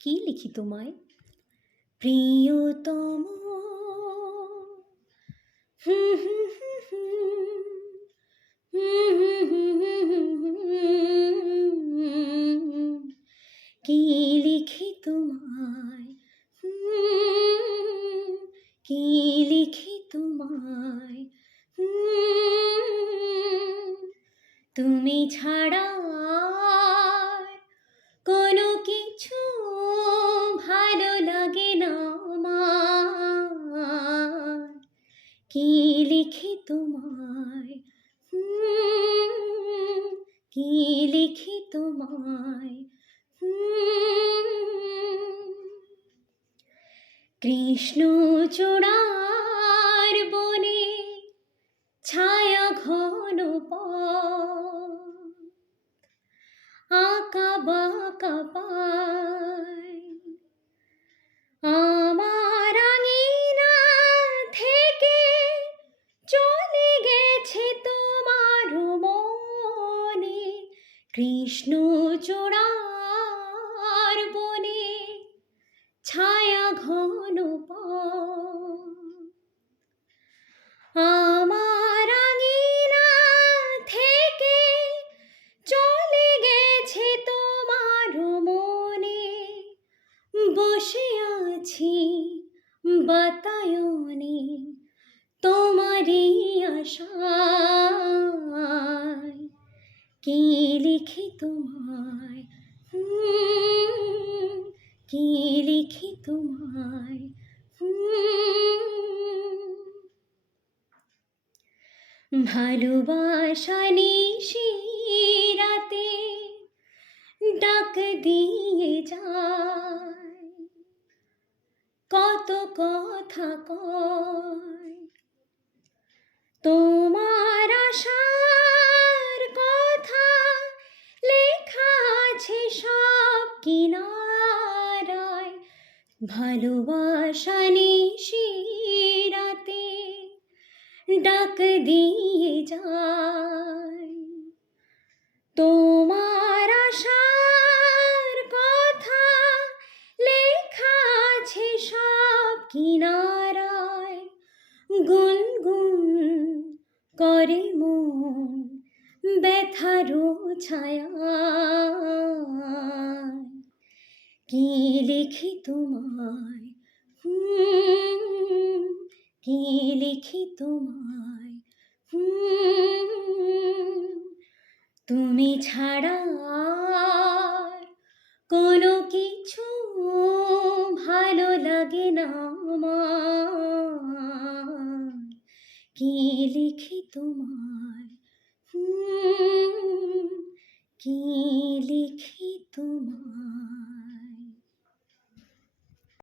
কি লিখি তোমায়? প্রিয়তম, হুম হুম হুম হুম হুম হুম হুম, কি লিখি তোমায়, কি লিখি তোমায়, তুমি ছাড়া আর কোনো কিছু ভালো লাগে না আমার। কি লিখি তোমায়, হুম, কি লিখি তোমায়, হুম। কৃষ্ণচূড়ার বনে ছায়া ঘন পথ, আঁকা বাঁকা পায় আমার আঙিনা থেকে চলে গেছে তোমার মনে। কৃষ্ণচূড়ার বনে ছায়া ঘন পথ, আমার আঙিনা থেকে চলে গেছে তোমার মনে। বসে আছি বাতায়নে তোমারই আশায়। কি লিখি তোমায়, কি লিখি তোমায়, ভালোবাসা নিশিরাতে ডাক দিয়ে যায়, কত কথা কয় তোমার আশার কথা, লেখা আছে সব কিনারায়। ভালোবাসা নিশিরাতে ডাক দিয়ে যায়, তোমার আশার কথা লেখা আছে সব কিনারায়। গুনগুন করে মন ব্যথারো ছায়ায়। কি লিখি তোমায়, কি লিখি তোমায়, তুমি ছাড়া আর কোনো কিছু ভালো লাগে না আমার। কি লিখি তোমায়, কি লিখি তোমায়।